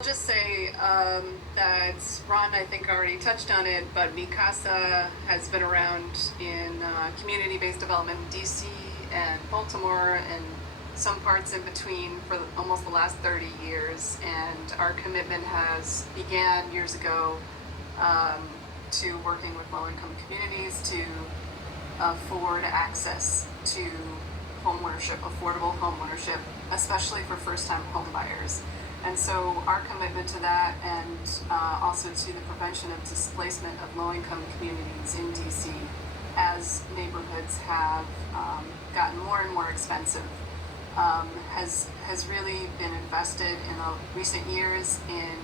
I'll just say that Ron, I think, already touched on it, but Mikasa has been around in community-based development in DC and Baltimore and some parts in between for almost the last 30 years. And our commitment has began years ago to working with low-income communities to afford access to homeownership, affordable homeownership, especially for first-time home buyers. And so our commitment to that and also to the prevention of displacement of low-income communities in DC as neighborhoods have gotten more and more expensive has really been invested in the recent years in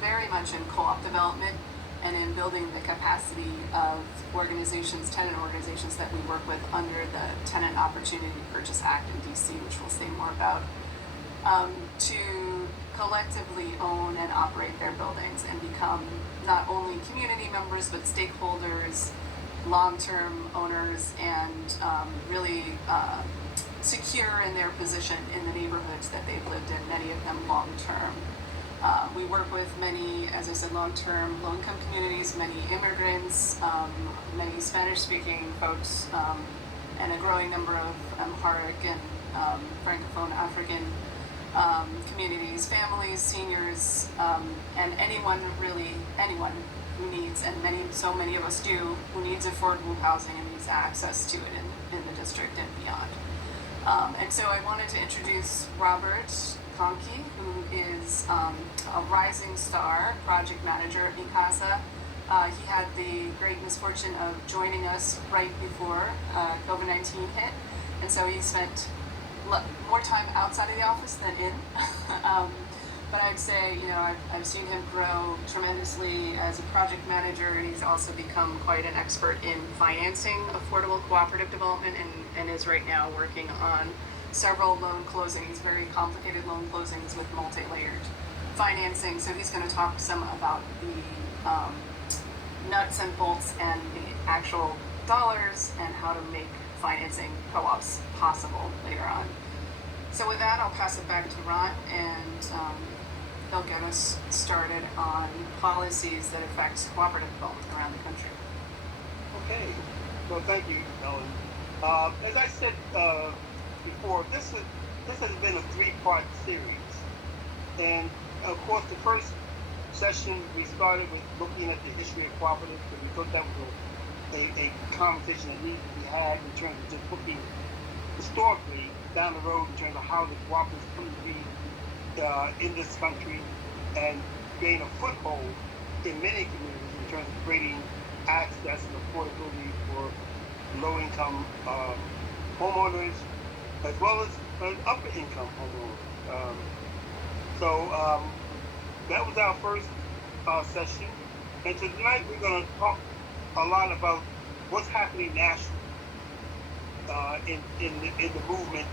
very much in co-op development and in building the capacity of organizations, tenant organizations that we work with under the Tenant Opportunity Purchase Act in DC, which we'll say more about, to collectively own and operate their buildings and become not only community members but stakeholders, long-term owners, and really secure in their position in the neighborhoods that they've lived in, many of them long-term. We work with many, as I said, long-term, low-income communities, many immigrants, many Spanish-speaking folks, and a growing number of Amharic and Francophone African communities, families, seniors, and anyone who needs, and so many of us do, who needs affordable housing and needs access to it in the district and beyond. And so I wanted to introduce Robert Conkey, who is a rising star project manager at Mikasa. He had the great misfortune of joining us right before COVID-19 hit, and so he spent more time outside of the office than in. But I'd say, I've seen him grow tremendously as a project manager, and he's also become quite an expert in financing affordable cooperative development and is right now working on several loan closings, very complicated loan closings with multi-layered financing. So he's going to talk some about the nuts and bolts and the actual dollars and how to make financing co-ops possible later on. So with that, I'll pass it back to Ron, and he'll get us started on policies that affect cooperative development around the country. Okay. Well, thank you, Ellen. As I said before, this has been a three-part series, and of course, the first session we started with looking at the history of cooperatives, and we thought that was a conversation that needed to be had in terms of just looking historically down the road in terms of how the cooperatives come to be in this country and gain a foothold in many communities in terms of creating access and affordability for low-income homeowners as well as upper-income homeowners. So that was our first session, and tonight we're going to talk a lot about what's happening nationally in the movement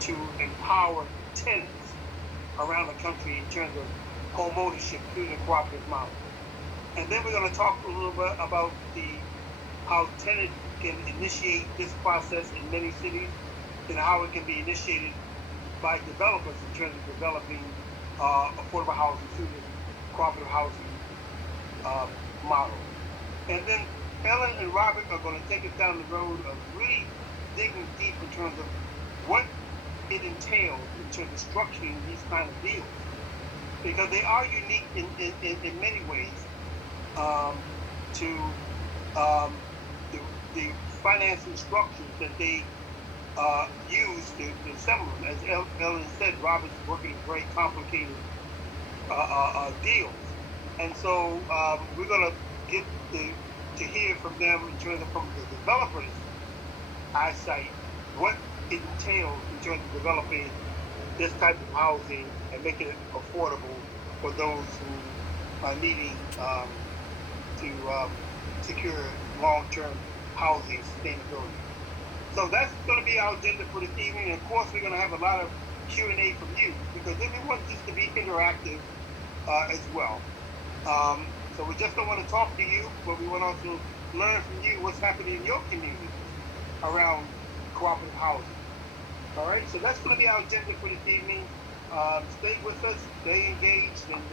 to empower tenants around the country in terms of home ownership through the cooperative model. And then we're going to talk a little bit about how tenants can initiate this process in many cities and how it can be initiated by developers in terms of developing affordable housing through the cooperative housing model. And then Ellen and Robert are going to take us down the road of really digging deep in terms of what it entails in terms of structuring these kind of deals, because they are unique in many ways to the financing structures that they use to assemble them. As Ellen said, Robert's working very complicated deals, and so we're going to get to hear from them in terms of from the developers' eyesight what it entails in terms of developing this type of housing and making it affordable for those who are needing to secure long-term housing sustainability. So that's going to be our agenda for this evening. And of course, we're going to have a lot of Q&A from you, because then we want this to be interactive as well. So we just don't want to talk to you, but we want to also learn from you what's happening in your community around cooperative housing. All right, so that's going to be our agenda for this evening. Stay with us, stay engaged, and